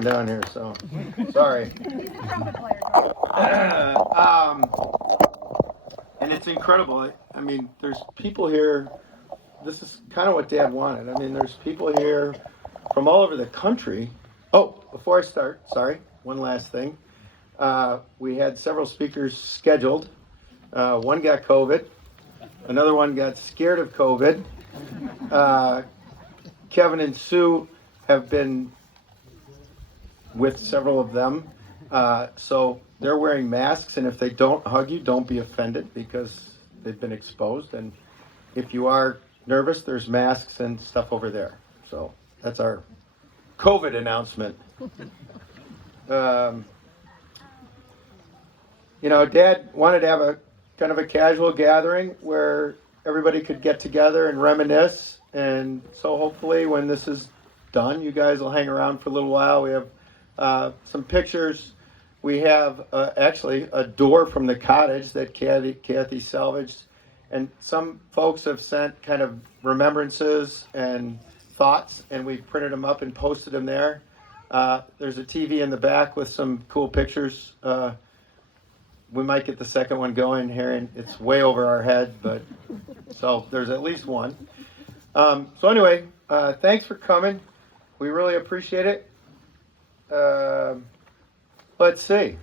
down here, so sorry. He's a trumpet player. And it's incredible. I mean, there's people here. This is kind of what Dad wanted. I mean, there's people here from all over the country. Oh, before I start, sorry, one last thing. We had several speakers scheduled. One got COVID. Another one got scared of COVID. Kevin and Sue have been with several of them. So they're wearing masks, and if they don't hug you, don't be offended because they've been exposed. And if you are nervous, there's masks and stuff over there. So that's our COVID announcement. Dad wanted to have a kind of a casual gathering where everybody could get together and reminisce. And so hopefully when this is done, you guys will hang around for a little while. We have some pictures. We have actually a door from the cottage that Kathy salvaged. And some folks have sent kind of remembrances and thoughts, and we printed them up and posted them there. There's a TV in the back with some cool pictures. We might get the second one going here, and it's way over our head, but so there's at least one. So anyway, thanks for coming. We really appreciate it. Let's see.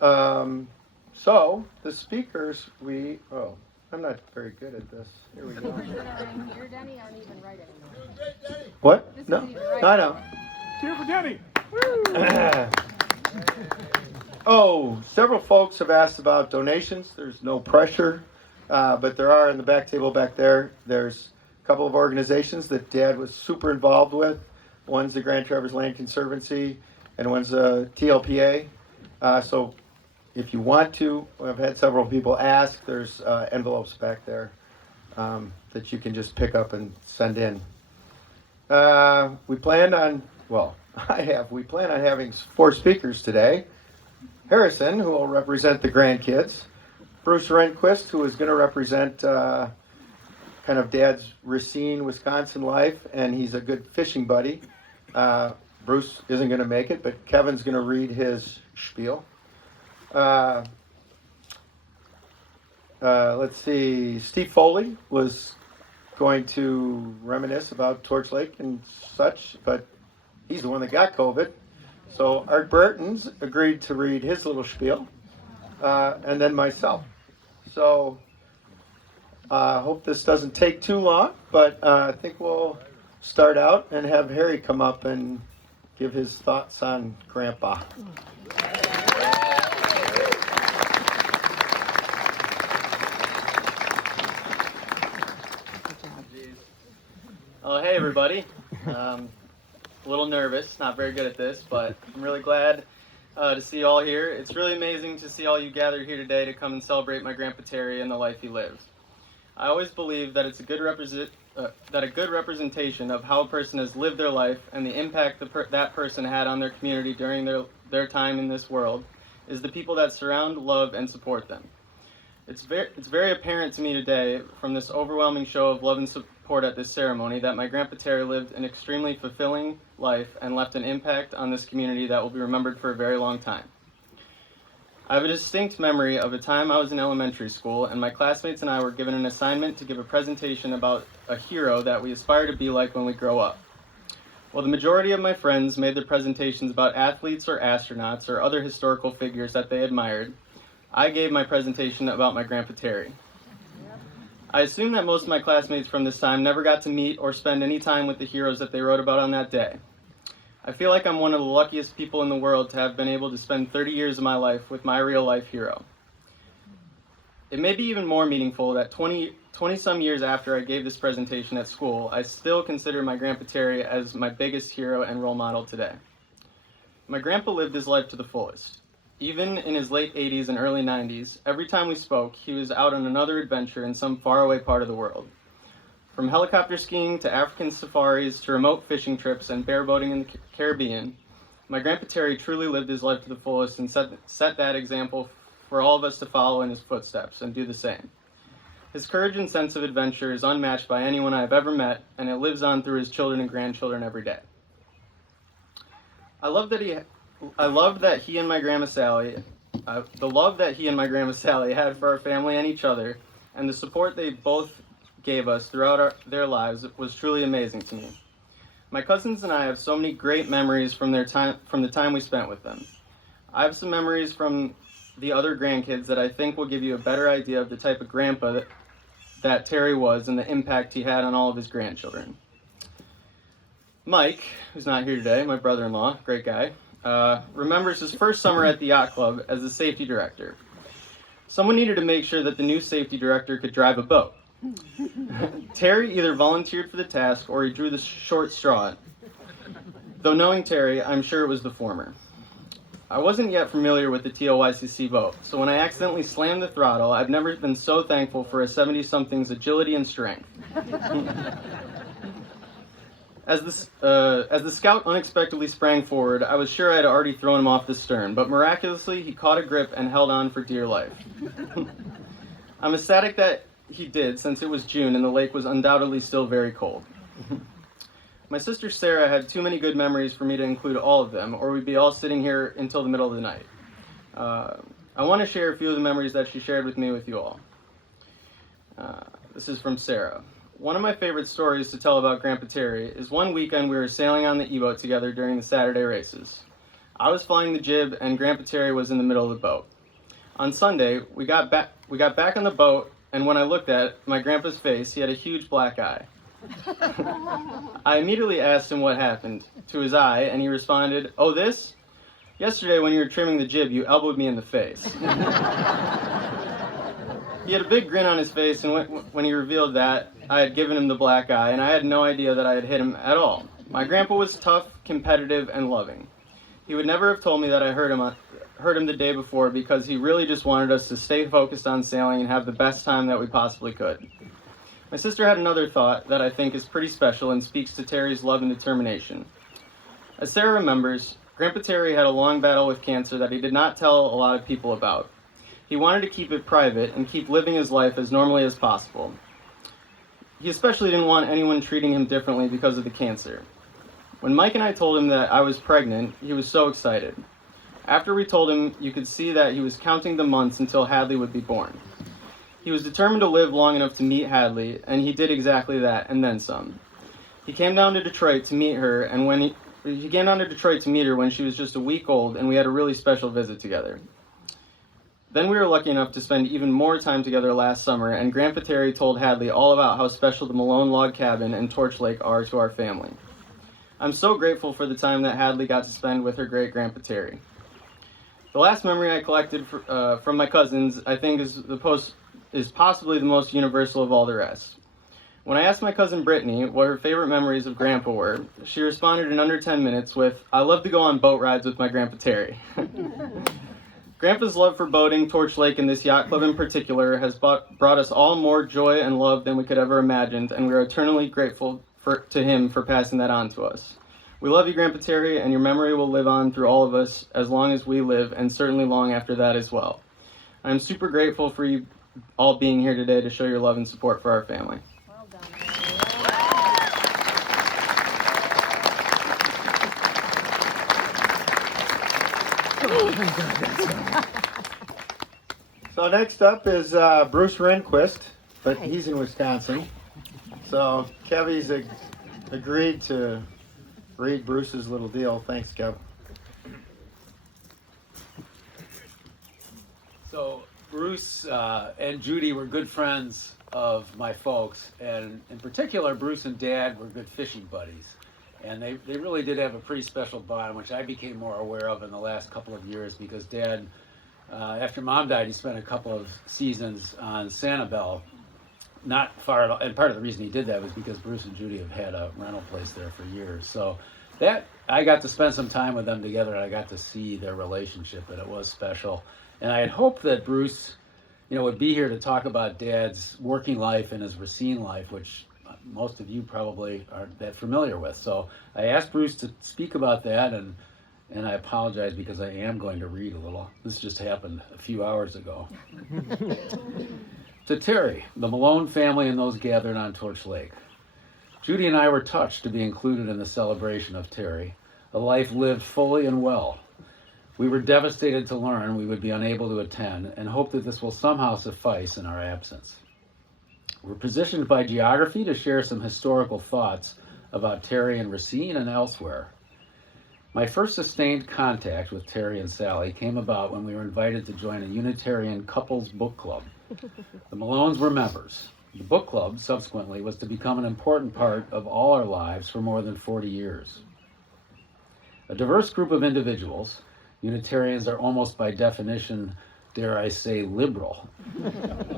So the speakers, I'm not very good at this. Here we go. Here, Denny, aren't even right anymore. What? No, I know. Cheer for Denny. Several folks have asked about donations. There's no pressure, but there are in the back table back there. There's a couple of organizations that Dad was super involved with. One's the Grand Traverse Land Conservancy, and one's TLPA. So if you want to, I've had several people ask. There's envelopes back there that you can just pick up and send in. We plan on having 4 speakers today. Harrison, who will represent the grandkids. Bruce Rehnquist, who is going to represent kind of Dad's Racine, Wisconsin life, and he's a good fishing buddy. Bruce isn't going to make it, but Kevin's going to read his spiel. Let's see. Steve Foley was going to reminisce about Torch Lake and such, but he's the one that got COVID. So Art Burton's agreed to read his little spiel, and then myself. So I hope this doesn't take too long, but I think we'll start out and have Harry come up and give his thoughts on Grandpa. Oh, hey everybody. A little nervous, not very good at this, but I'm really glad to see you all here. It's really amazing to see all you gathered here today to come and celebrate my Grandpa Terry and the life he lived. I always believe that it's a good representation of how a person has lived their life and the impact that person had on their community during their time in this world is the people that surround, love, and support them. It's very apparent to me today from this overwhelming show of love and support at this ceremony that my Grandpa Terry lived an extremely fulfilling life and left an impact on this community that will be remembered for a very long time. I have a distinct memory of a time I was in elementary school and my classmates and I were given an assignment to give a presentation about a hero that we aspire to be like when we grow up. While the majority of my friends made their presentations about athletes or astronauts or other historical figures that they admired, I gave my presentation about my Grandpa Terry. I assume that most of my classmates from this time never got to meet or spend any time with the heroes that they wrote about on that day. I feel like I'm one of the luckiest people in the world to have been able to spend 30 years of my life with my real-life hero. It may be even more meaningful that 20-some years after I gave this presentation at school, I still consider my Grandpa Terry as my biggest hero and role model today. My grandpa lived his life to the fullest. Even in his late 80s and early 90s, every time we spoke, he was out on another adventure in some faraway part of the world. From helicopter skiing to African safaris to remote fishing trips and bareboating in the Caribbean, my Grandpa Terry truly lived his life to the fullest and set that example for all of us to follow in his footsteps and do the same. His courage and sense of adventure is unmatched by anyone I have ever met, and it lives on through his children and grandchildren every day. I love that he and my grandma Sally, the love that he and my grandma Sally had for our family and each other, and the support they both gave us throughout their lives was truly amazing to me. My cousins and I have so many great memories from the time we spent with them. I have some memories from the other grandkids that I think will give you a better idea of the type of grandpa that Terry was and the impact he had on all of his grandchildren. Mike, who's not here today, my brother-in-law, great guy, remembers his first summer at the yacht club as the safety director. Someone needed to make sure that the new safety director could drive a boat. Terry either volunteered for the task or he drew the short straw. Though knowing Terry, I'm sure it was the former. I wasn't yet familiar with the TLYCC boat, so when I accidentally slammed the throttle, I've never been so thankful for a 70-something's agility and strength. As the scout unexpectedly sprang forward, I was sure I had already thrown him off the stern, but miraculously he caught a grip and held on for dear life. I'm ecstatic that he did, since it was June and the lake was undoubtedly still very cold. My sister Sarah had too many good memories for me to include all of them, or we'd be all sitting here until the middle of the night. I want to share a few of the memories that she shared with me with you all. This is from Sarah. One of my favorite stories to tell about Grandpa Terry is one weekend we were sailing on the E-boat together during the Saturday races. I was flying the jib and Grandpa Terry was in the middle of the boat. On Sunday, we got back on the boat, and when I looked at my grandpa's face, he had a huge black eye. I immediately asked him what happened to his eye, and he responded, "Oh, this? Yesterday when you were trimming the jib, you elbowed me in the face." He had a big grin on his face, and when he revealed that I had given him the black eye, and I had no idea that I had hit him at all. My grandpa was tough, competitive, and loving. He would never have told me that I hurt him the day before because he really just wanted us to stay focused on sailing and have the best time that we possibly could. My sister had another thought that I think is pretty special and speaks to Terry's love and determination. As Sarah remembers, Grandpa Terry had a long battle with cancer that he did not tell a lot of people about. He wanted to keep it private and keep living his life as normally as possible. He especially didn't want anyone treating him differently because of the cancer. When Mike and I told him that I was pregnant, he was so excited. After we told him, you could see that he was counting the months until Hadley would be born. He was determined to live long enough to meet Hadley, and he did exactly that, and then some. He came down to Detroit to meet her, and when he came down to Detroit to meet her when she was just a week old, and we had a really special visit together. Then we were lucky enough to spend even more time together last summer, and Grandpa Terry told Hadley all about how special the Malone Log Cabin and Torch Lake are to our family. I'm so grateful for the time that Hadley got to spend with her great-grandpa Terry. The last memory I collected from my cousins, I think, is possibly the most universal of all the rest. When I asked my cousin Brittany what her favorite memories of Grandpa were, she responded in under 10 minutes with, "I love to go on boat rides with my Grandpa Terry." Grandpa's love for boating, Torch Lake, and this yacht club in particular has brought us all more joy and love than we could ever imagined, and we are eternally grateful to him for passing that on to us. We love you, Grandpa Terry, and your memory will live on through all of us as long as we live, and certainly long after that as well. I'm super grateful for you all being here today to show your love and support for our family. Well done. So next up is Bruce Rehnquist, but he's in Wisconsin. So Kevy's agreed to read Bruce's little deal. Thanks, Kev. So Bruce and Judy were good friends of my folks, and in particular, Bruce and Dad were good fishing buddies. And they really did have a pretty special bond, which I became more aware of in the last couple of years because Dad, after Mom died, he spent a couple of seasons on Sanibel, not far at all. And part of the reason he did that was because Bruce and Judy have had a rental place there for years. So that I got to spend some time with them together, and I got to see their relationship, and it was special. And I had hoped that Bruce, would be here to talk about Dad's working life and his Racine life, which most of you probably aren't that familiar with. So I asked Bruce to speak about that, and I apologize because I am going to read a little. This just happened a few hours ago. To Terry, the Malone family, and those gathered on Torch Lake. Judy and I were touched to be included in the celebration of Terry, a life lived fully and well. We were devastated to learn we would be unable to attend and hope that this will somehow suffice in our absence. We're positioned by geography to share some historical thoughts about Terry and Racine and elsewhere. My first sustained contact with Terry and Sally came about when we were invited to join a Unitarian couples book club. The Malones were members. The book club, subsequently, was to become an important part of all our lives for more than 40 years. A diverse group of individuals, Unitarians are almost by definition, dare I say, liberal.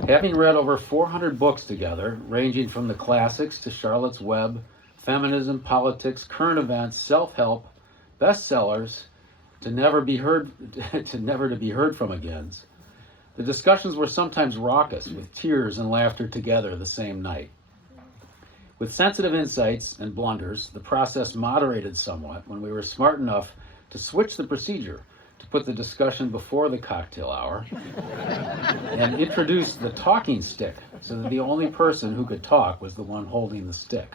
Having read over 400 books together, ranging from the classics to Charlotte's Web, feminism, politics, current events, self-help, bestsellers, to never to be heard from agains, the discussions were sometimes raucous, with tears and laughter together the same night. With sensitive insights and blunders, the process moderated somewhat when we were smart enough to switch the procedure to put the discussion before the cocktail hour and introduce the talking stick so that the only person who could talk was the one holding the stick.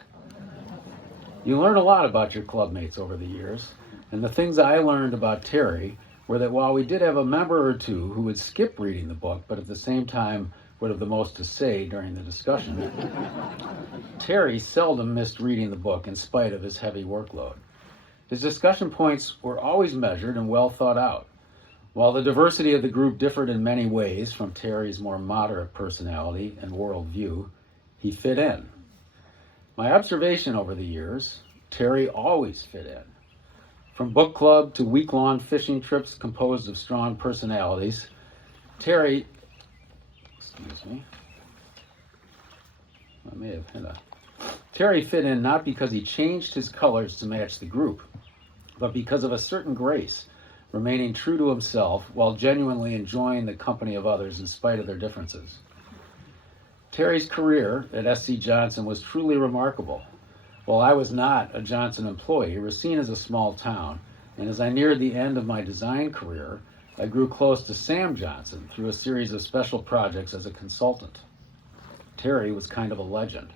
You learn a lot about your clubmates over the years, and the things I learned about Terry were that while we did have a member or two who would skip reading the book, but at the same time would have the most to say during the discussion, Terry seldom missed reading the book in spite of his heavy workload. His discussion points were always measured and well thought out. While the diversity of the group differed in many ways from Terry's more moderate personality and worldview, he fit in. My observation over the years, Terry always fit in. From book club to week-long fishing trips composed of strong personalities, Terry fit in not because he changed his colors to match the group, but because of a certain grace, remaining true to himself while genuinely enjoying the company of others in spite of their differences. Terry's career at SC Johnson was truly remarkable. While I was not a Johnson employee, Racine is a small town, and as I neared the end of my design career, I grew close to Sam Johnson through a series of special projects as a consultant. Terry was kind of a legend.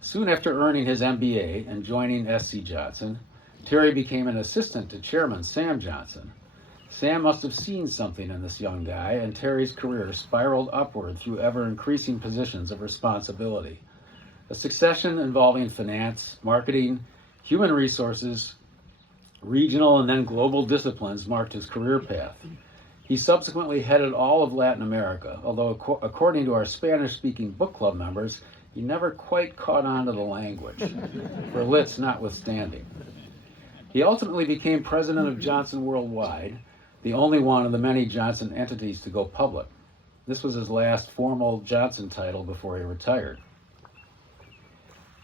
Soon after earning his MBA and joining SC Johnson, Terry became an assistant to Chairman Sam Johnson. Sam must have seen something in this young guy, and Terry's career spiraled upward through ever-increasing positions of responsibility. A succession involving finance, marketing, human resources, regional and then global disciplines marked his career path. He subsequently headed all of Latin America, although according to our Spanish-speaking book club members, he never quite caught on to the language, Berlitz notwithstanding. He ultimately became president of Johnson Worldwide, the only one of the many Johnson entities to go public. This was his last formal Johnson title before he retired.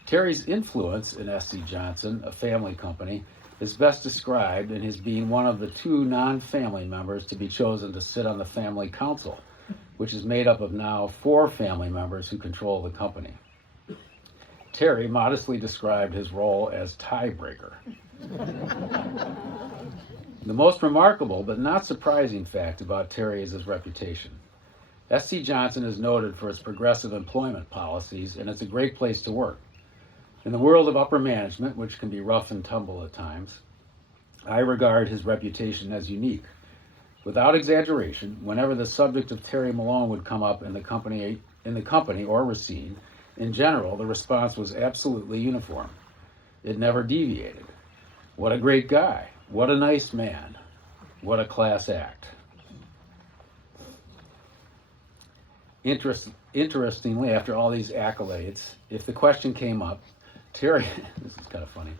Terry's influence in SC Johnson, a family company, is best described in his being one of the 2 non-family members to be chosen to sit on the family council, which is made up of now 4 family members who control the company. Terry modestly described his role as tiebreaker. The most remarkable but not surprising fact about Terry is his reputation. SC Johnson is noted for its progressive employment policies, and it's a great place to work. In the world of upper management, which can be rough and tumble at times, I regard his reputation as unique. Without exaggeration, whenever the subject of Terry Malone would come up in the company or Racine, in general, the response was absolutely uniform. It never deviated. What a great guy. What a nice man. What a class act. Interestingly, after all these accolades, if the question came up, Terry, this is kind of funny,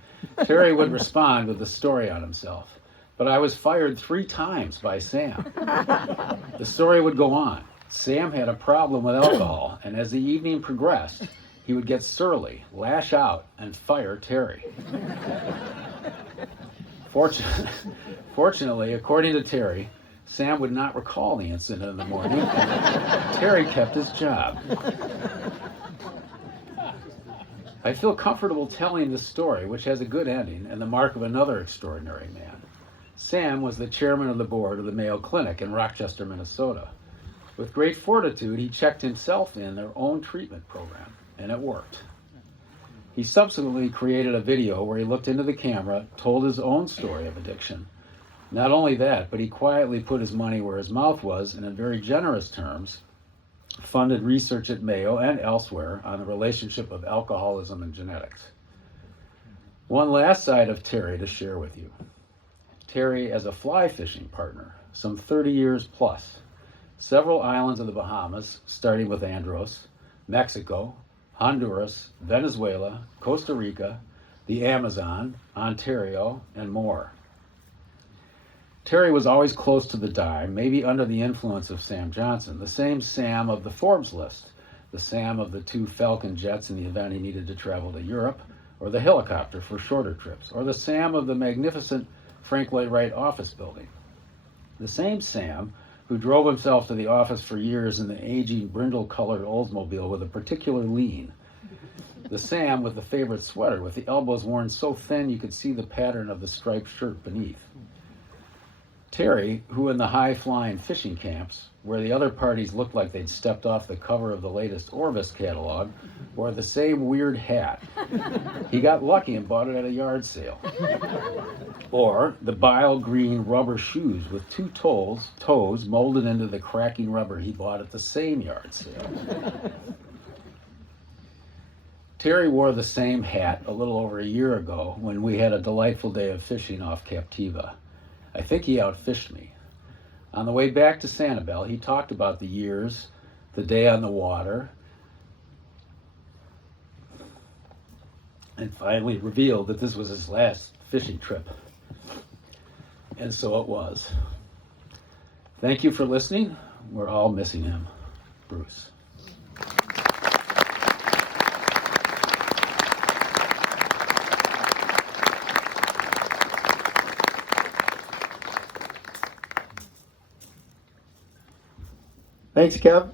Terry would respond with a story on himself. But I was fired 3 times by Sam. The story would go on. Sam had a problem with alcohol, and as the evening progressed, he would get surly, lash out, and fire Terry. Fortunately, according to Terry, Sam would not recall the incident in the morning, and Terry kept his job. I feel comfortable telling this story, which has a good ending and the mark of another extraordinary man. Sam was the chairman of the board of the Mayo Clinic in Rochester, Minnesota. With great fortitude, he checked himself in their own treatment program, and it worked. He subsequently created a video where he looked into the camera, told his own story of addiction. Not only that, but he quietly put his money where his mouth was and in very generous terms funded research at Mayo and elsewhere on the relationship of alcoholism and genetics. One last side of Terry to share with you. Terry as a fly fishing partner, some 30 years plus, several islands of the Bahamas, starting with Andros, Mexico, Honduras, Venezuela, Costa Rica, the Amazon, Ontario, and more. Terry was always close to the dime, maybe under the influence of Sam Johnson, the same Sam of the Forbes list, the Sam of the 2 Falcon jets in the event he needed to travel to Europe, or the helicopter for shorter trips, or the Sam of the magnificent Frank Lloyd Wright office building. The same Sam who drove himself to the office for years in the aging, brindle-colored Oldsmobile with a particular lean. The Sam with the favorite sweater, with the elbows worn so thin you could see the pattern of the striped shirt beneath. Terry, who in the high-flying fishing camps, where the other parties looked like they'd stepped off the cover of the latest Orvis catalog, wore the same weird hat. He got lucky and bought it at a yard sale. Or the bile green rubber shoes with 2 toes molded into the cracking rubber he bought at the same yard sale. Terry wore the same hat a little over a year ago when we had a delightful day of fishing off Captiva. I think he outfished me. On the way back to Sanibel, he talked about the years, the day on the water, and finally revealed that this was his last fishing trip. And so it was. Thank you for listening. We're all missing him. Bruce. Thanks, Kev.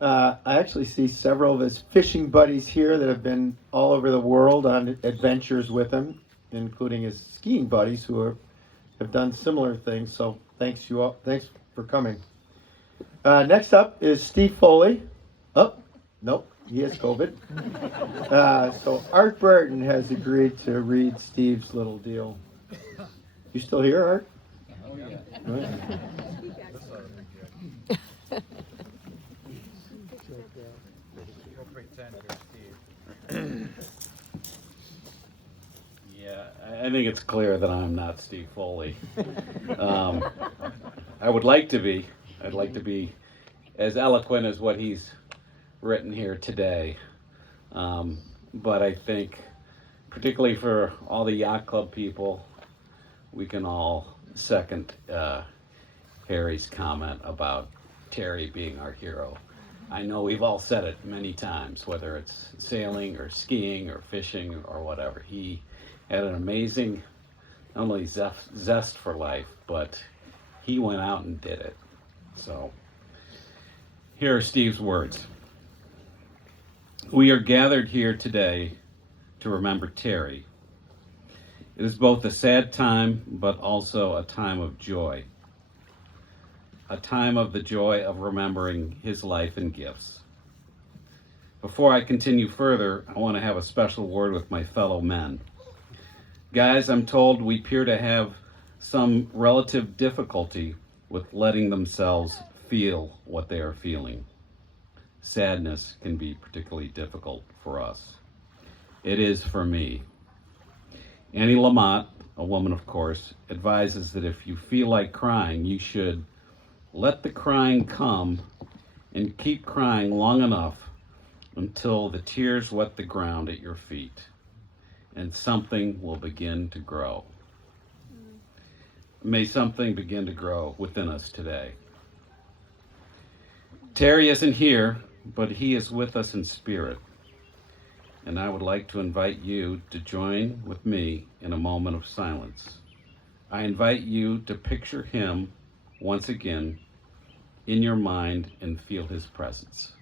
I actually see several of his fishing buddies here that have been all over the world on adventures with him, including his skiing buddies who have done similar things. So thanks you all. Thanks for coming. Next up is Steve Foley. Oh, nope, he has COVID. So Art Burton has agreed to read Steve's little deal. You still here, Art? Oh, yeah. Right. Yeah, I think it's clear that I'm not Steve Foley. I would like to be. I'd like to be as eloquent as what he's written here today. But I think, particularly for all the yacht club people, we can all second Harry's comment about Terry being our hero. I know we've all said it many times, whether it's sailing or skiing or fishing or whatever. He had an amazing, not only zest for life, but he went out and did it. So here are Steve's words. We are gathered here today to remember Terry. It is both a sad time, but also a time of joy. A time of the joy of remembering his life and gifts. Before I continue further, I want to have a special word with my fellow men. Guys, I'm told we appear to have some relative difficulty with letting themselves feel what they are feeling. Sadness can be particularly difficult for us. It is for me. Annie Lamott, a woman of course, advises that if you feel like crying, you should let the crying come and keep crying long enough until the tears wet the ground at your feet and something will begin to grow. May something begin to grow within us today. Terry isn't here, but he is with us in spirit. And I would like to invite you to join with me in a moment of silence. I invite you to picture him once again in your mind and feel his presence.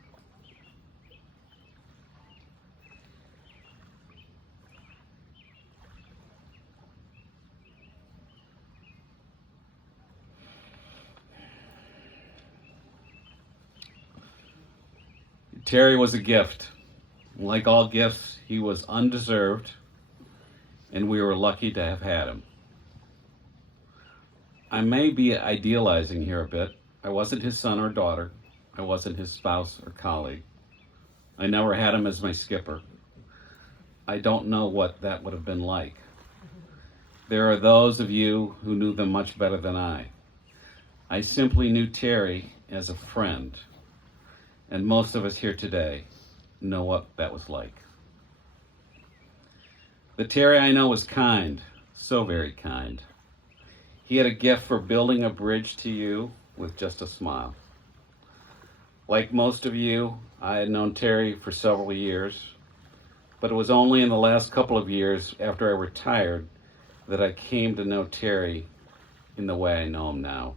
Terry was a gift, Like all gifts, he was undeserved, and we were lucky to have had him. I may be idealizing here a bit. I wasn't his son or daughter. I wasn't his spouse or colleague. I never had him as my skipper. I don't know what that would have been like. There are those of you who knew them much better than I. I simply knew Terry as a friend, and most of us here today know what that was like. The Terry I know was kind, so very kind. He had a gift for building a bridge to you with just a smile. Like most of you, I had known Terry for several years, but it was only in the last couple of years after I retired that I came to know Terry in the way I know him now.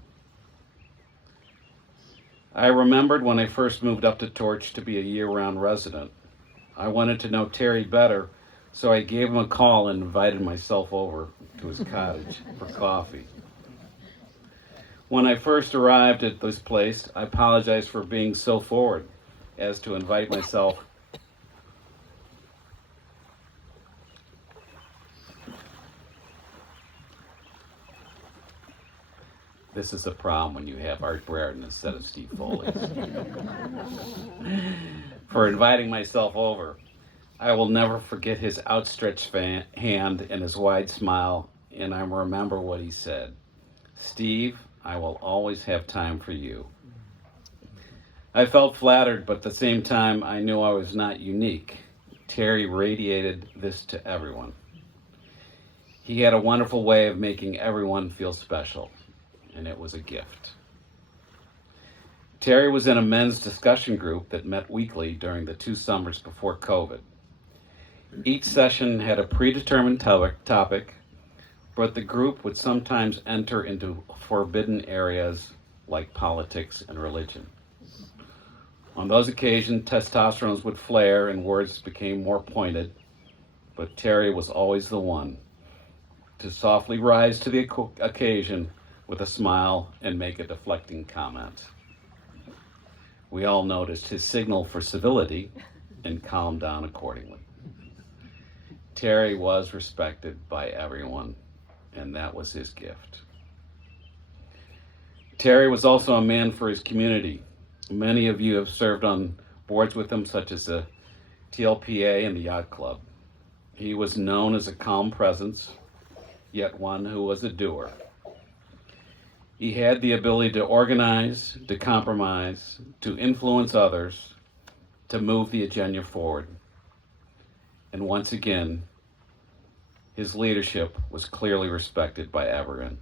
I remembered when I first moved up to Torch to be a year-round resident. I wanted to know Terry better, so I gave him a call and invited myself over to his cottage for coffee. When I first arrived at this place, I apologized for being so forward as to invite myself. This is a problem when you have Art Brereton instead of Steve Foley. For inviting myself over. I will never forget his outstretched hand and his wide smile, and I remember what he said. Steve, I will always have time for you. I felt flattered, but at the same time, I knew I was not unique. Terry radiated this to everyone. He had a wonderful way of making everyone feel special, and it was a gift. Terry was in a men's discussion group that met weekly during the 2 summers before COVID. Each session had a predetermined topic, but the group would sometimes enter into forbidden areas like politics and religion. On those occasions, testosterone would flare and words became more pointed, but Terry was always the one to softly rise to the occasion with a smile and make a deflecting comment. We all noticed his signal for civility and calmed down accordingly. Terry was respected by everyone, and that was his gift. Terry was also a man for his community. Many of you have served on boards with him, such as the TLPA and the Yacht Club. He was known as a calm presence, yet one who was a doer. He had the ability to organize, to compromise, to influence others, to move the agenda forward. And once again, his leadership was clearly respected by everyone.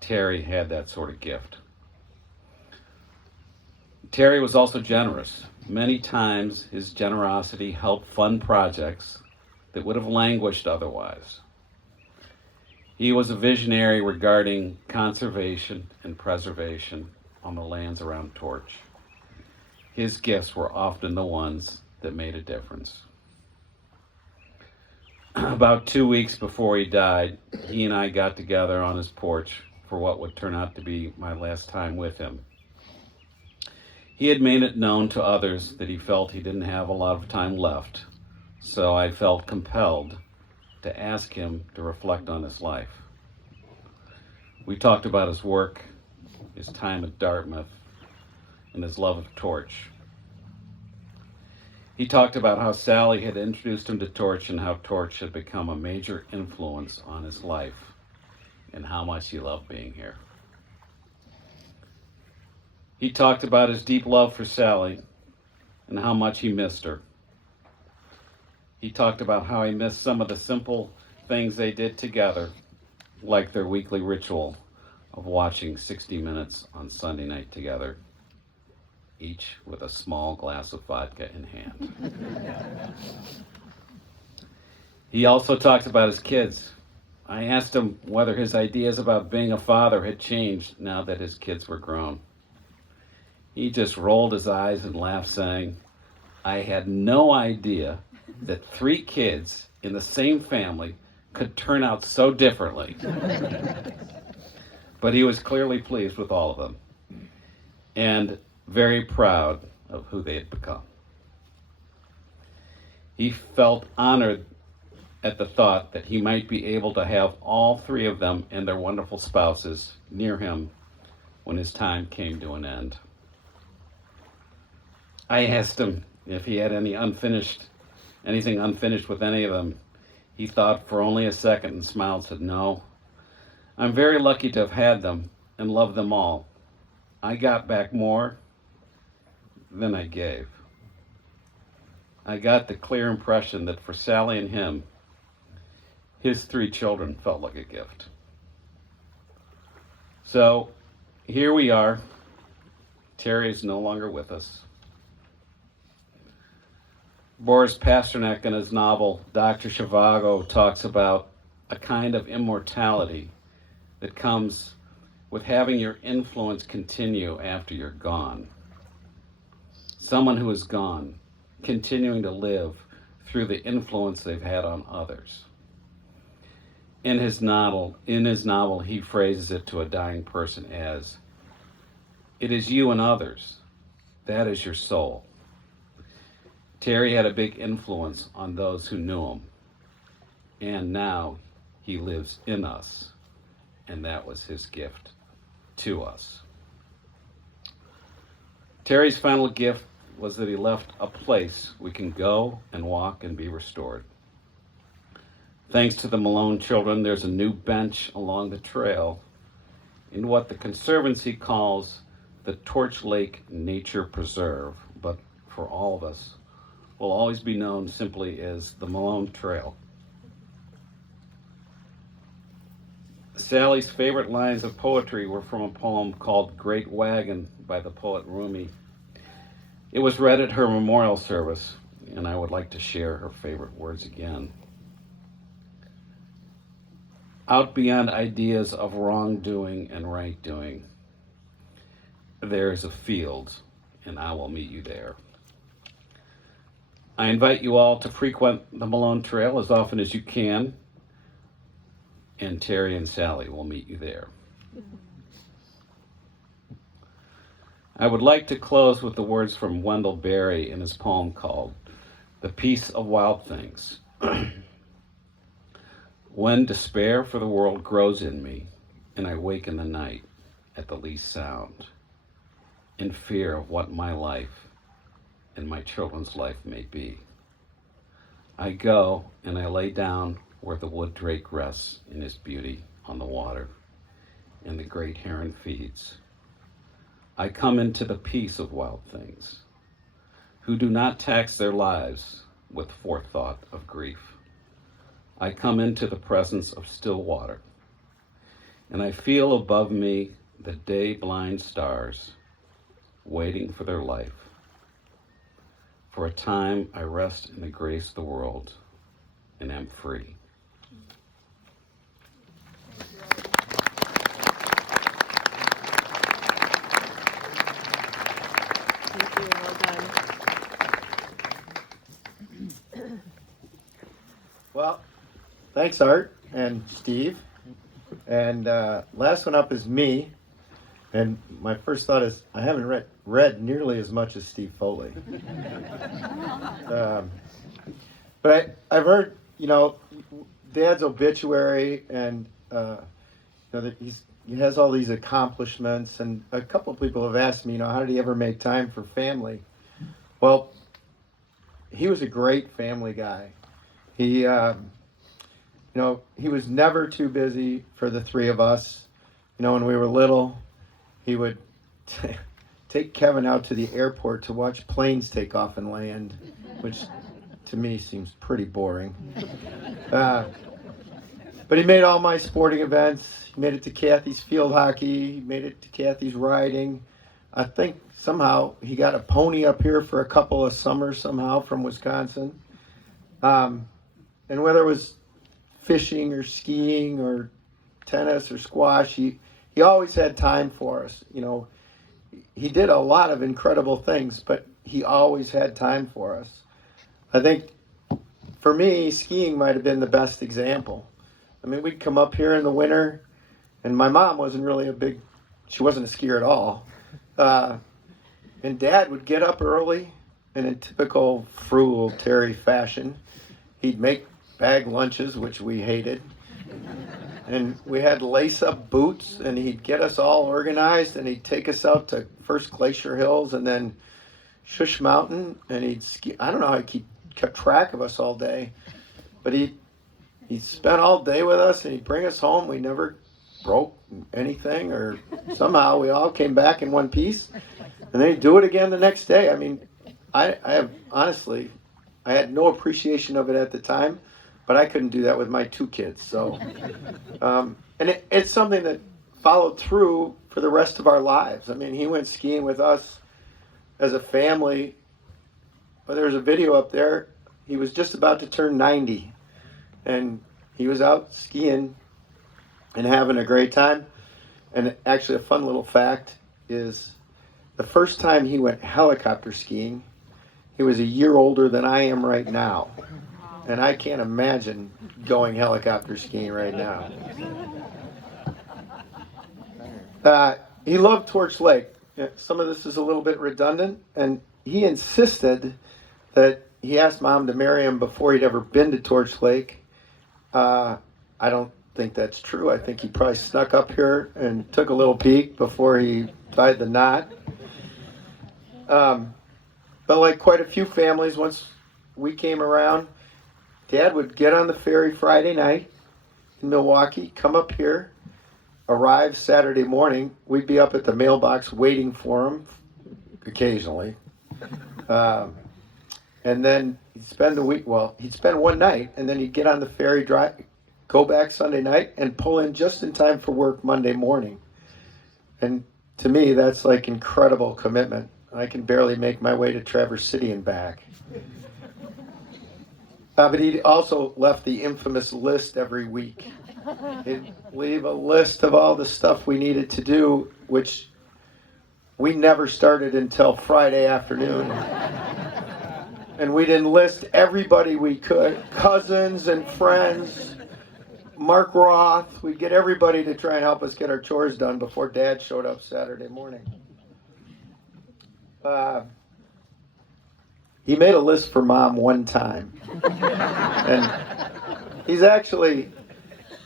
Terry had that sort of gift. Terry was also generous. Many times his generosity helped fund projects that would have languished otherwise. He was a visionary regarding conservation and preservation on the lands around Torch. His gifts were often the ones that made a difference. About 2 weeks before he died, he and I got together on his porch for what would turn out to be my last time with him. He had made it known to others that he felt he didn't have a lot of time left, so I felt compelled to ask him to reflect on his life. We talked about his work, his time at Dartmouth, and his love of Torch. He talked about how Sally had introduced him to Torch and how Torch had become a major influence on his life and how much he loved being here. He talked about his deep love for Sally and how much he missed her. He talked about how he missed some of the simple things they did together, like their weekly ritual of watching 60 Minutes on Sunday night together, each with a small glass of vodka in hand. He also talked about his kids. I asked him whether his ideas about being a father had changed now that his kids were grown. He just rolled his eyes and laughed, saying, I had no idea that 3 kids in the same family could turn out so differently. But he was clearly pleased with all of them and very proud of who they had become. He felt honored at the thought that he might be able to have all three of them and their wonderful spouses near him when his time came to an end. I asked him if he had anything unfinished with any of them. He thought for only a second and smiled and said, "No, I'm very lucky to have had them and love them all. I got back more than I gave." I got the clear impression that for Sally and him, his three children felt like a gift. So here we are. Terry is no longer with us. Boris Pasternak in his novel Dr. Zhivago talks about a kind of immortality that comes with having your influence continue after you're gone. Someone who is gone, continuing to live through the influence they've had on others. In his novel, he phrases it to a dying person as, "It is you and others. That is your soul." Terry had a big influence on those who knew him, and now he lives in us, and that was his gift to us. Terry's final gift was that he left a place we can go and walk and be restored. Thanks to the Malone children, there's a new bench along the trail in what the Conservancy calls the Torch Lake Nature Preserve, but for all of us, will always be known simply as the Malone Trail. Sally's favorite lines of poetry were from a poem called Great Wagon by the poet Rumi. It was read at her memorial service, and I would like to share her favorite words again. Out beyond ideas of wrongdoing and right doing, there is a field, and I will meet you there. I invite you all to frequent the Malone Trail as often as you can, and Terry and Sally will meet you there. I would like to close with the words from Wendell Berry in his poem called The Peace of Wild Things. When despair for the world grows in me, and I wake in the night at the least sound, in fear of what my life and my children's life may be, I go and I lay down where the wood drake rests in his beauty on the water, and the great heron feeds. I come into the peace of wild things, who do not tax their lives with forethought of grief. I come into the presence of still water, and I feel above me the day-blind stars waiting for their life. For a time I rest in the grace of the world and am free. Thank you. Well done. Well, thanks, Art and Steve. And last one up is me. And my first thought is I haven't read nearly as much as Steve Foley. But I've heard, Dad's obituary, and that he has all these accomplishments. And a couple of people have asked me, how did he ever make time for family? Well, he was a great family guy. He was never too busy for the three of us. When we were little, he would take Kevin out to the airport to watch planes take off and land, which to me seems pretty boring. But he made all my sporting events. He made it to Kathy's field hockey. He made it to Kathy's riding. I think somehow he got a pony up here for a couple of summers somehow from Wisconsin. And whether it was fishing or skiing or tennis or squash, he always had time for us. He did a lot of incredible things, but he always had time for us. I think for me, skiing might have been the best example. We'd come up here in the winter, and my mom wasn't really she wasn't a skier at all. And Dad would get up early and in typical frugal Terry fashion, he'd make bag lunches, which we hated. And we had lace-up boots, and he'd get us all organized, and he'd take us out to first Glacier Hills and then Shush Mountain, and he'd ski. I don't know how he kept track of us all day, but he spent all day with us, and he'd bring us home. We never broke anything, or somehow we all came back in one piece, and then he'd do it again the next day. I mean, I have honestly, I had no appreciation of it at the time, but I couldn't do that with my 2 kids. So, and it's something that followed through for the rest of our lives. I mean, he went skiing with us as a family. But there's a video up there. He was just about to turn 90, and he was out skiing and having a great time. And actually, a fun little fact is the first time he went helicopter skiing, he was a year older than I am right now. And I can't imagine going helicopter skiing right now. He loved Torch Lake. Some of this is a little bit redundant, and he insisted that he asked Mom to marry him before he'd ever been to Torch Lake. I don't think that's true. I think he probably snuck up here and took a little peek before he tied the knot. But like quite a few families, once we came around, Dad would get on the ferry Friday night in Milwaukee, come up here, arrive Saturday morning. We'd be up at the mailbox waiting for him occasionally. And then he'd spend the week, well, he'd spend one night, and then he'd get on the ferry, go back Sunday night, and pull in just in time for work Monday morning. And to me, that's like incredible commitment. I can barely make my way to Traverse City and back. But he also left the infamous list every week. He'd leave a list of all the stuff we needed to do, which we never started until Friday afternoon. And we'd enlist everybody we could, cousins and friends, Mark Roth. We'd get everybody to try and help us get our chores done before Dad showed up Saturday morning. He made a list for Mom one time. And he's actually,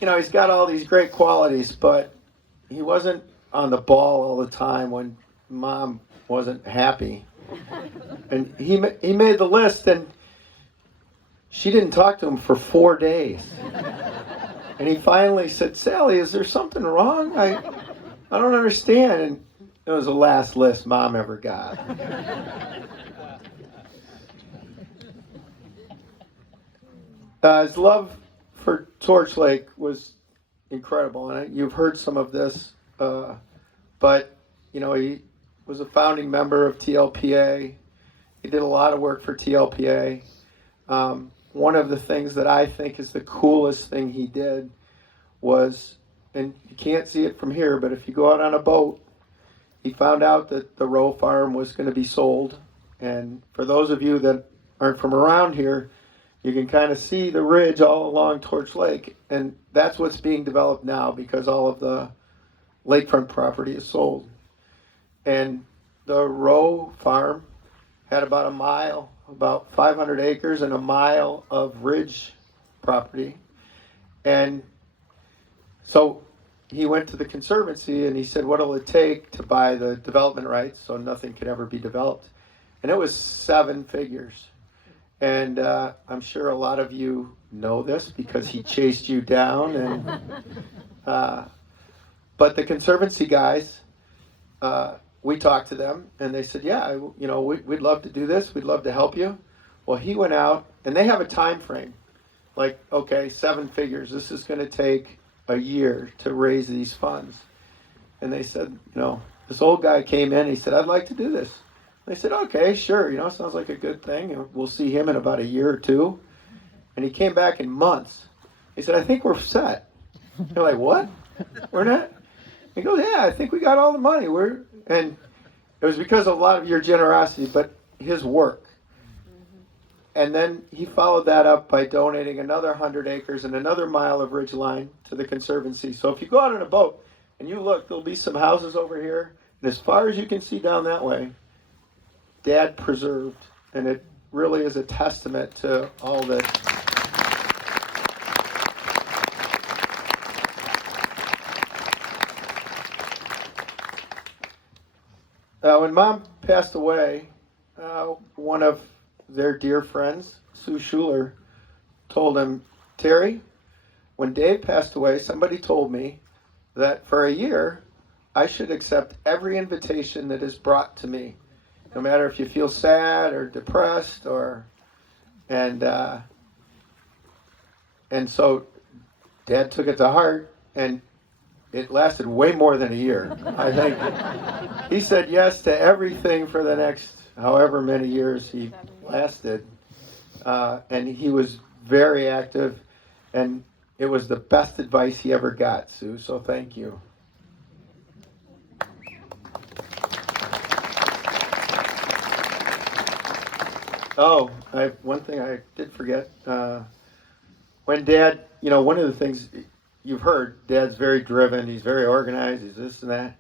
he's got all these great qualities, but he wasn't on the ball all the time when Mom wasn't happy. And he made the list, and she didn't talk to him for 4 days. And he finally said, "Sally, is there something wrong? I don't understand." And it was the last list Mom ever got. His love for Torch Lake was incredible, and you've heard some of this, but he was a founding member of TLPA. He did a lot of work for TLPA. One of the things that I think is the coolest thing he did was, and you can't see it from here, but if you go out on a boat, he found out that the Rowe farm was going to be sold. And for those of you that aren't from around here, you can kind of see the ridge all along Torch Lake, and that's what's being developed now because all of the lakefront property is sold. And the Rowe farm had about a mile, about 500 acres and a mile of ridge property. And so he went to the Conservancy and he said, "What'll it take to buy the development rights so nothing can ever be developed?" And it was 7 figures. And I'm sure a lot of you know this because he chased you down. And but the Conservancy guys, we talked to them, and they said, "Yeah, we'd love to do this. We'd love to help you." Well, he went out, and they have a time frame. Like, okay, 7 figures. This is going to take a year to raise these funds. And they said, this old guy came in. He said, "I'd like to do this." They said, "Okay, sure, sounds like a good thing. We'll see him in about a year or 2. And he came back in months. He said, "I think we're set." They're like, "What? We're not?" He goes, "Yeah, I think we got all the money. And it was because of a lot of your generosity, but his work. And then he followed that up by donating another 100 acres and another mile of ridgeline to the Conservancy. So if you go out on a boat and you look, there'll be some houses over here. And as far as you can see down that way, Dad preserved and it really is a testament to all that. When Mom passed away, one of their dear friends, Sue Schuler, told him, Terry, when Dave passed away, somebody told me that for a year, I should accept every invitation that is brought to me, no matter if you feel sad or depressed and so Dad took it to heart, and it lasted way more than a year. I think he said yes to everything for the next however many years he lasted, and he was very active, and it was the best advice he ever got, Sue, so thank you. Oh, one thing I did forget. When Dad, one of the things you've heard, Dad's very driven, he's very organized, he's this and that.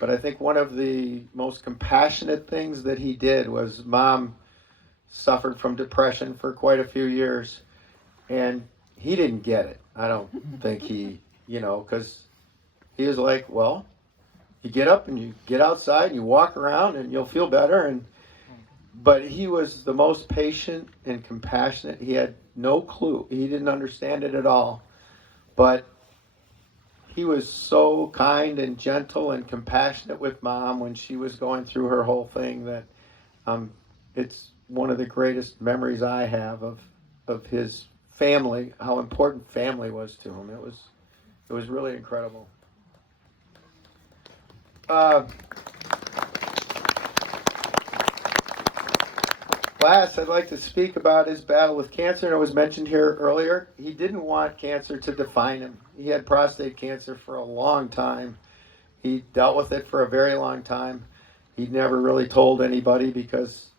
But I think one of the most compassionate things that he did was Mom suffered from depression for quite a few years, and he didn't get it. I don't think he, because he was like, well, you get up and you get outside and you walk around and you'll feel better. But he was the most patient and compassionate. He had no clue. He didn't understand it at all. But he was so kind and gentle and compassionate with Mom when she was going through her whole thing that it's one of the greatest memories I have of his family, how important family was to him. It was really incredible. Last, I'd like to speak about his battle with cancer, and it was mentioned here earlier. He didn't want cancer to define him. He had prostate cancer for a long time. He dealt with it for a very long time. He never really told anybody because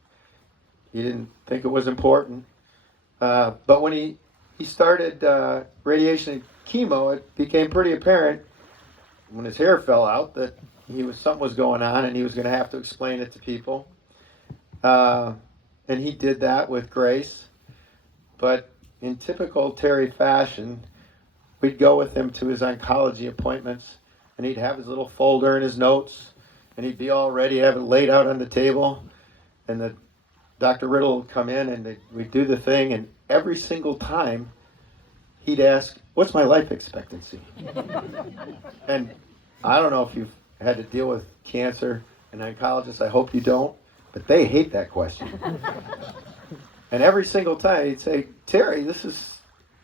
he didn't think it was important. But when he started radiation and chemo, it became pretty apparent when his hair fell out that something was going on, and he was going to have to explain it to people. And he did that with grace. But in typical Terry fashion, we'd go with him to his oncology appointments, and he'd have his little folder and his notes, and he'd be all ready, have it laid out on the table, and the Dr. Riddle would come in, and we'd do the thing, and every single time he'd ask, what's my life expectancy? And I don't know if you've had to deal with cancer and oncologists, I hope you don't, but they hate that question. And every single time he'd say, Terry, this is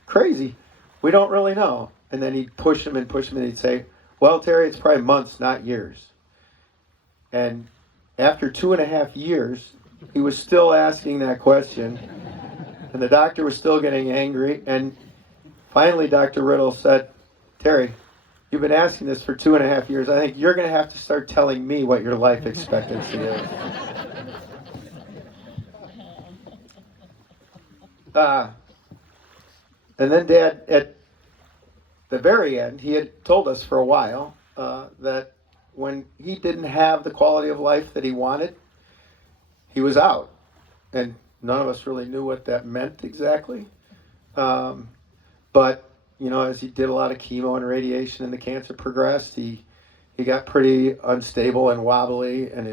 crazy. We don't really know. And then he'd push him, and he'd say, well, Terry, it's probably months, not years. And after 2.5 years, he was still asking that question. And the doctor was still getting angry. And finally, Dr. Riddle said, Terry, you've been asking this for 2.5 years. I think you're going to have to start telling me what your life expectancy is. And then Dad, at the very end, he had told us for a while that when he didn't have the quality of life that he wanted, he was out. And none of us really knew what that meant exactly. But, as he did a lot of chemo and radiation and the cancer progressed, he got pretty unstable and wobbly, and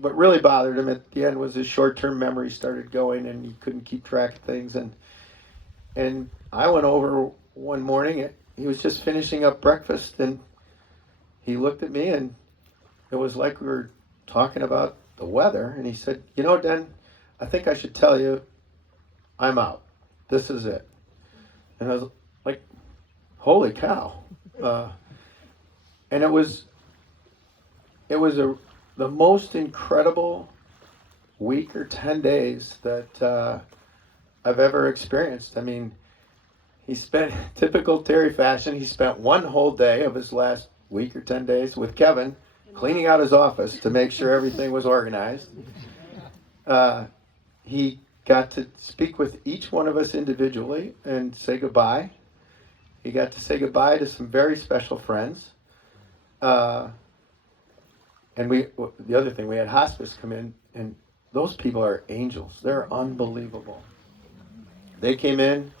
what really bothered him at the end was his short-term memory started going, and he couldn't keep track of things. And I went over one morning, he was just finishing up breakfast, and he looked at me, and it was like we were talking about the weather, and he said, Den, I think I should tell you, I'm out. This is it. And I was like, holy cow. And it was the most incredible week or 10 days that I've ever experienced. I mean, he spent, typical Terry fashion, he spent one whole day of his last week or 10 days with Kevin cleaning out his office to make sure everything was organized. He got to speak with each one of us individually and say goodbye. He got to say goodbye to some very special friends. And the other thing, we had hospice come in and those people are angels. They're unbelievable. They came in,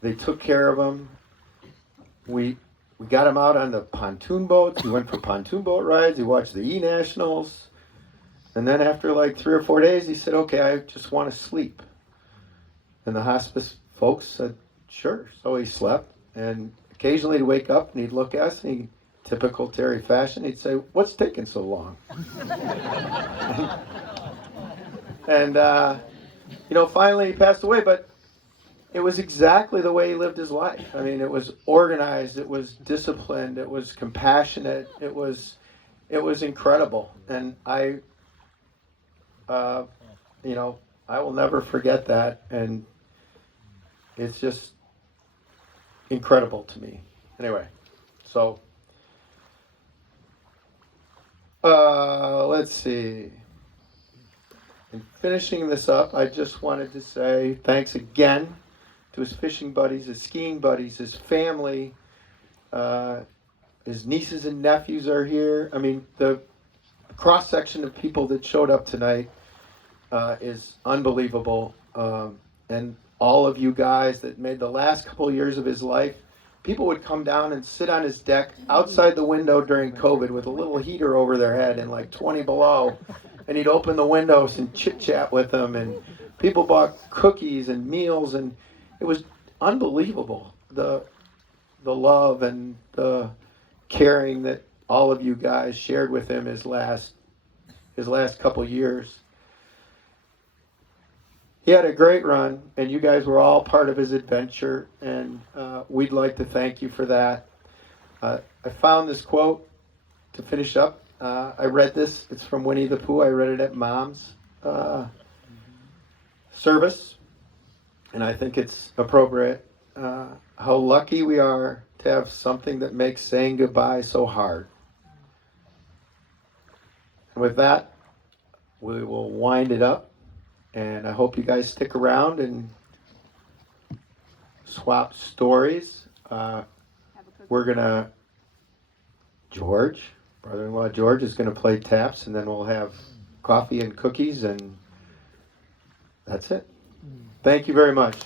they took care of him. We got him out on the pontoon boats. He went for pontoon boat rides. He watched the E-Nationals. And then after like 3 or 4 days, he said, okay, I just want to sleep. And the hospice folks said, sure. So he slept. And occasionally he'd wake up and he'd look at us and typical Terry fashion, he'd say, what's taking so long? And, finally he passed away, but it was exactly the way he lived his life. I mean, it was organized, it was disciplined, it was compassionate, it was incredible. And I will never forget that. And it's just incredible to me. Anyway, so let's see. In finishing this up, I just wanted to say thanks again to his fishing buddies, his skiing buddies, his family. His nieces and nephews are here. I mean, the cross-section of people that showed up tonight is unbelievable. And all of you guys that made the last couple of years of his life, people would come down and sit on his deck outside the window during COVID with a little heater over their head and like 20 below. And he'd open the windows and chit-chat with them. And people bought cookies and meals. And it was unbelievable, the love and the caring that all of you guys shared with him his last couple years. He had a great run, and you guys were all part of his adventure, and we'd like to thank you for that. I found this quote to finish up. I read this. It's from Winnie the Pooh. I read it at Mom's service, and I think it's appropriate. How lucky we are to have something that makes saying goodbye so hard. And with that, we will wind it up. And I hope you guys stick around and swap stories. We're going to, brother-in-law George is going to play taps, and then we'll have coffee and cookies, and that's it. Thank you very much.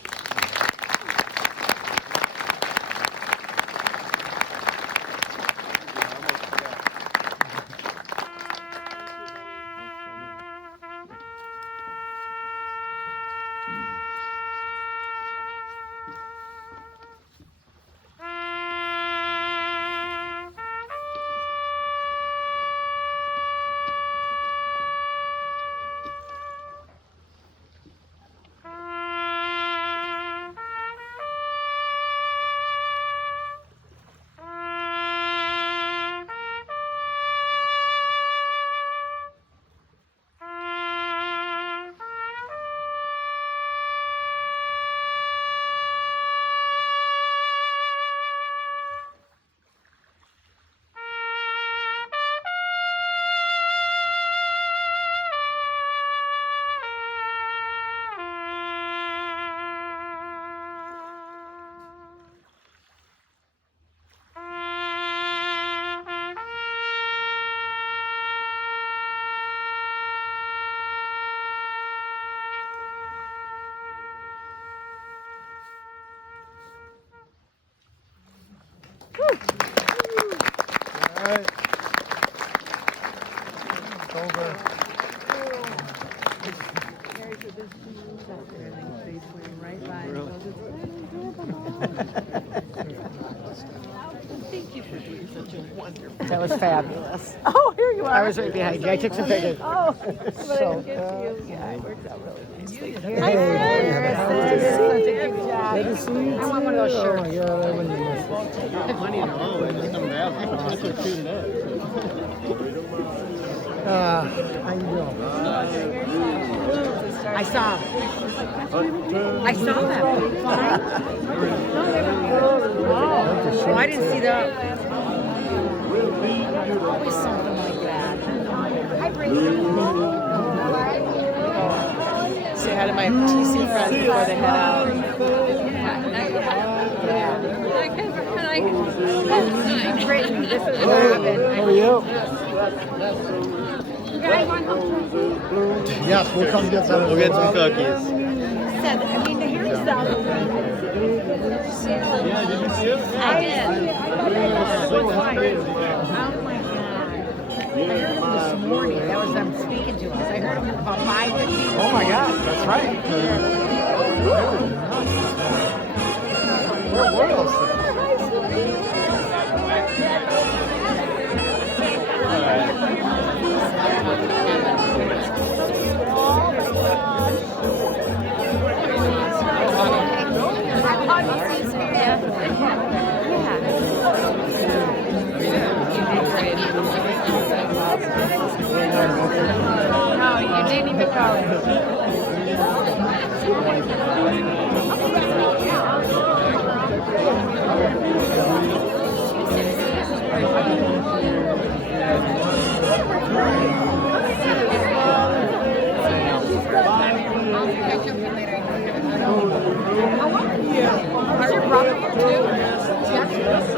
That was fabulous. Oh, here you are. I was right behind you. I took some pictures. Oh, but I didn't get to you. Yeah, it worked out really nicely. Hi, Good to see you. I want one of those shirts. Oh my God, I wouldn't miss it. Money in a hallway, just come grab them. That's what shoot it up. How you doing? I saw him. I saw them. Oh, I didn't see that. Always something like that. Say hi to my TC friends before they head out. Great. This is How are you? Yes, we'll come get some. We'll get some cookies. I mean, to hear yourself. Yeah, did you see it? I did. Oh my God. I heard him this morning. That was them speaking to us. I heard him about 5:15. Oh my God, that's right. Where were those things? No, you didn't even go. Is your brother here too? Jeff is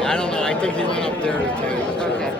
I don't know. I think he went up there to tell you the truth.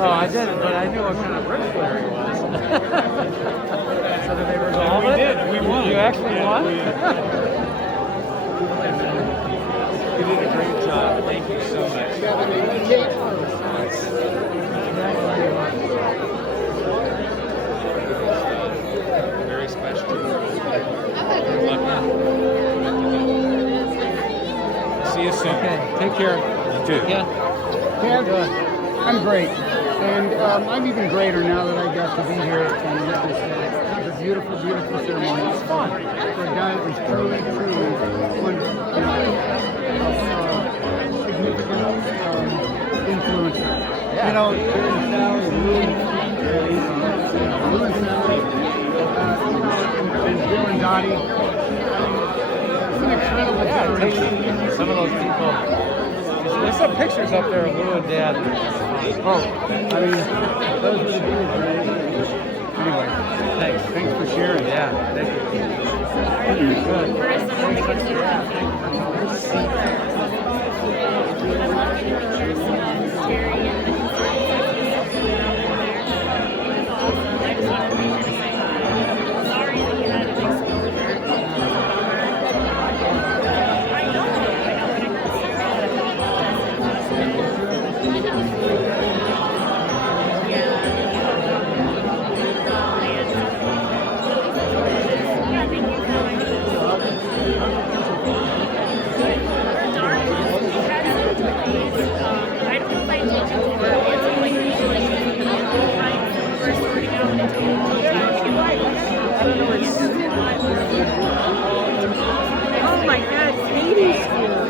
Oh, I didn't, but I knew what kind of Ric Flair he was. So did they resolve it? We did. We won. You actually won? You did a great job. Thank you so much. You have an indicate? Very special. Good luck. See you soon. Okay, take care. You too. Yeah. I'm great. And I'm even greater now that I got to be here and witness it. It was a beautiful, beautiful ceremony. It's fun. For a guy that was truly, truly one significant influencer. Yeah. You know, there's now Lou and Sally, and Bill and Dottie. It's an incredible generation. Some of those people. There's some pictures up there of Lou and Dad. Oh, I mean, those were the dudes, man. Anyway, thanks for sharing. Yeah, thank Oh my God, Katie's here.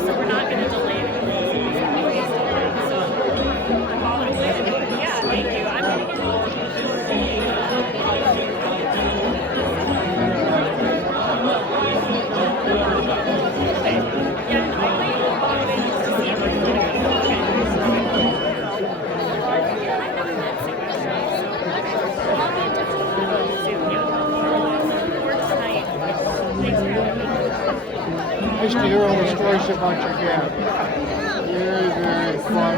So we're not going to delay it. Yeah, thank you. I'm going to I used to hear all the stories about your dad. Very, very fun.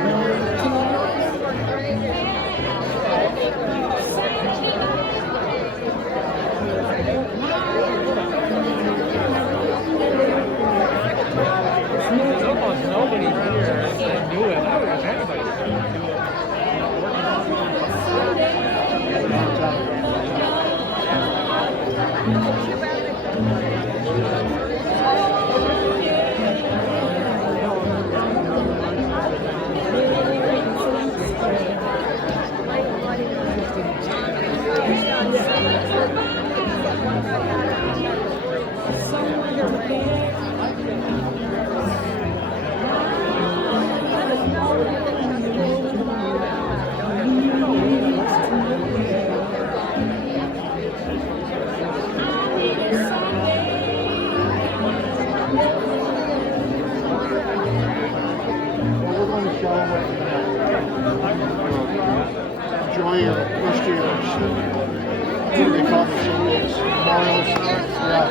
There's almost nobody here that knew him. I don't know if anybody knew him. We're going to show them enjoy your rest of your what do they call the Sundays? Memorials? Yeah.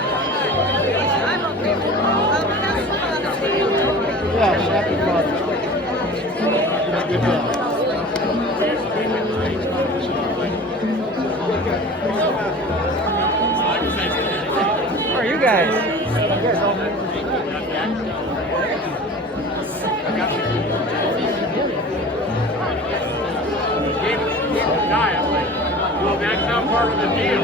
Yes, happy Father's Day. Good job. Where are you guys? Well, that's not part of the deal.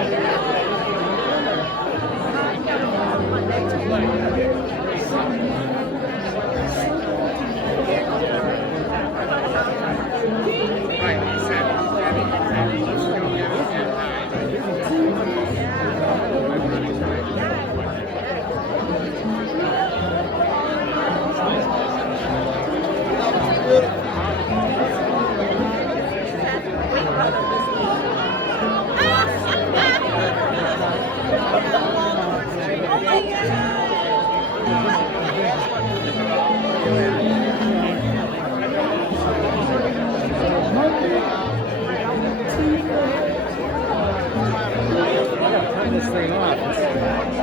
tearing off.